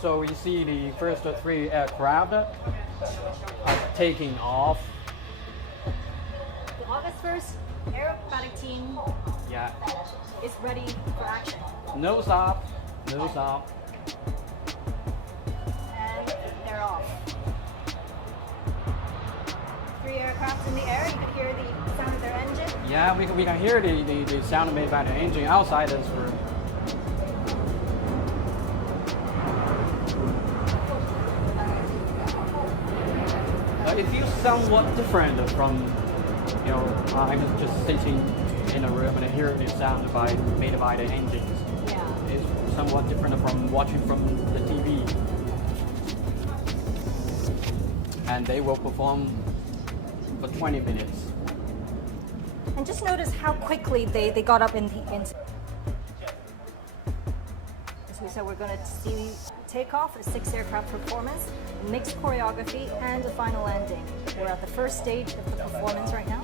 So you see the first three aircraft are taking off. The August 1st aerobatic team Yeah. is ready for action. Nose up, nose up. And they're off. 3 aircraft in the air. You can hear the sound of their engine. Yeah, we can hear the sound made by the engine outside this room. It feels somewhat different from, I'm just sitting in a room and I hear the sound made by the engines. Yeah. It's somewhat different from watching from the TV. And they will perform for 20 minutes. And just notice how quickly they got up in. As we said, we're going to see takeoff, a 6 aircraft performance, mixed choreography, and a final landing. We're at the first stage of the performance right now.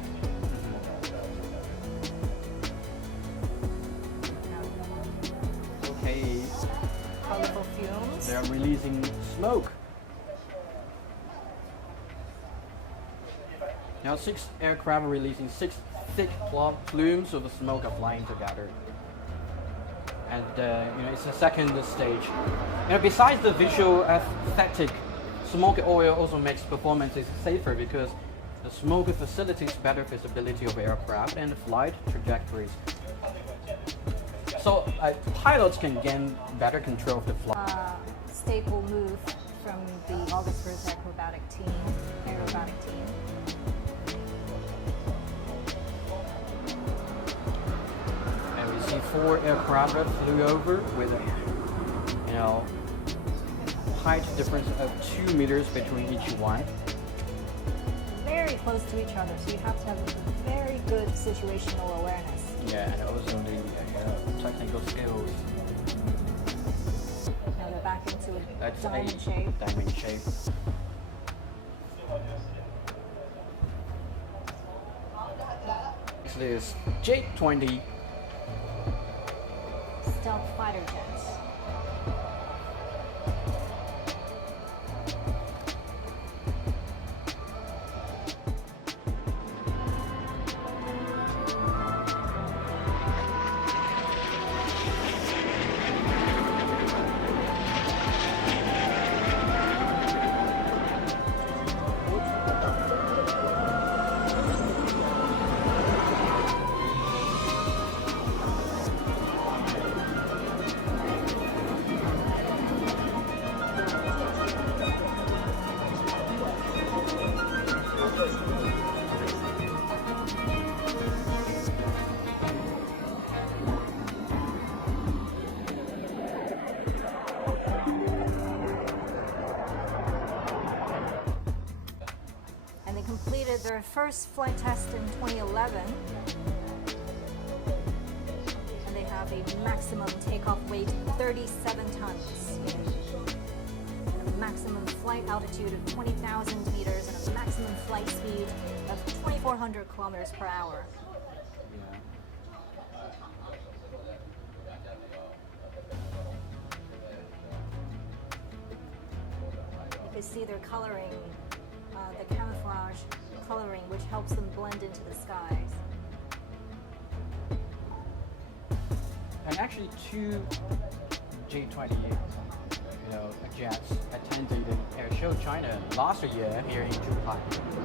Okay. Colorful fumes. They're releasing smoke. Now 6 aircraft are releasing 6 thick plumes of the smoke are flying together. And it's the second stage. Besides the visual aesthetic, smoke oil also makes performances safer because the smoke facilitates better visibility of aircraft and flight trajectories. So pilots can gain better control of the flight. Staple move from the August 1st aerobatic team. And we see 4 aircraft that flew over with a height difference of 2 meters between each one. Very close to each other, so you have to have a very good situational awareness. Yeah, and also the technical skills. Now they're back into a That's diamond a shape. diamond shape. Next is J20 Stealth fighter jets. Completed their first flight test in 2011, and they have a maximum takeoff weight of 37 tons, and a maximum flight altitude of 20,000 meters, and a maximum flight speed of 2,400 kilometers per hour. You can see their coloring. The camouflage coloring, which helps them blend into the skies. And actually 2 J20 jets attended the Airshow China last year here in Zhuhai.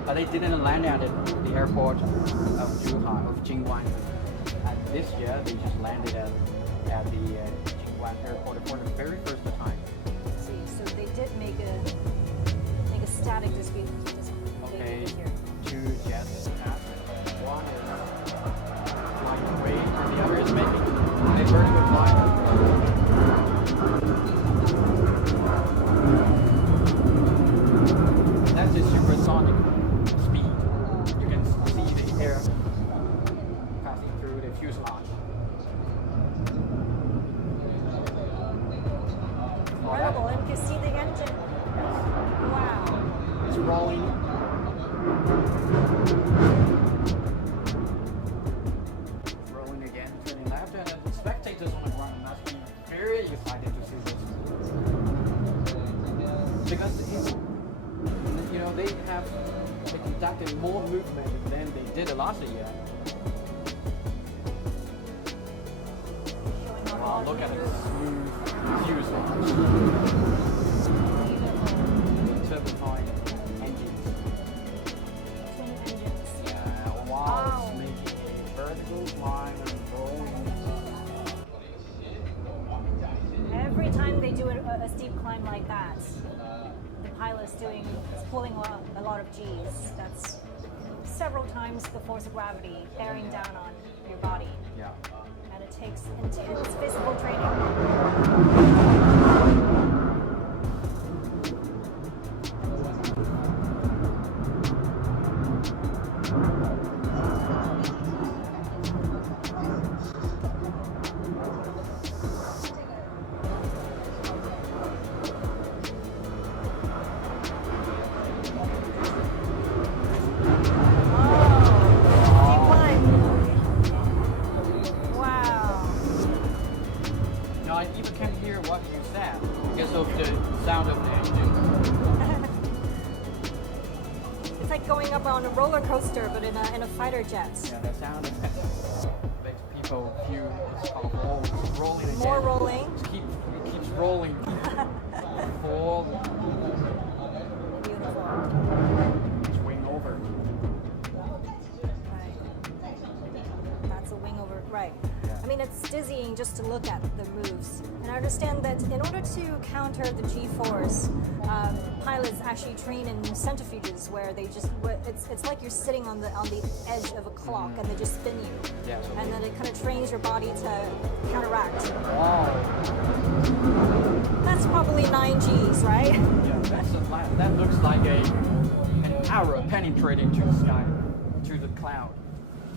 But they didn't land at the airport of Zhuhai, of Jingwan. And this year they just landed at the Jingwan airport for the very first time. See, so they did make a static dispute. Okay, 2 jets passed. One is flying away, and the other is making a vertical flight. That's a supersonic speed. You can see the air passing through the fuselage. Incredible, and you can see the engine. Wow. It's rolling. Rolling again, turning left, and the spectators on the ground must be very excited to see this. expected more movement than they did last year. Wow, look at it, smooth fuselage. Turbine engines. Twin engines. Yeah, wow, it's making a vertical climb and rolling. Every time they do a steep climb like that, the pilot's pulling a lot of G's. That's several times the force of gravity bearing down on your body. Yeah. And it takes intense physical training. I even can't hear what you said because of the sound of the engine. It's like going up on a roller coaster, but in a fighter jet. Yeah, the sound makes people feel it's called rolling again. More rolling. It keeps rolling. Fall. Beautiful. It's wing over. Right. That's a wing over. Right. Yeah. I mean, it's dizzying just to look at the moves. And I understand that in order to counter the G-force, pilots actually train in centrifuges where they just, it's like you're sitting on the edge of a clock and they just spin you. Yeah, so And then it kind of trains your body to counteract. wow. That's probably 9 Gs, right? Yeah, that looks like an arrow penetrating to the sky, to the cloud.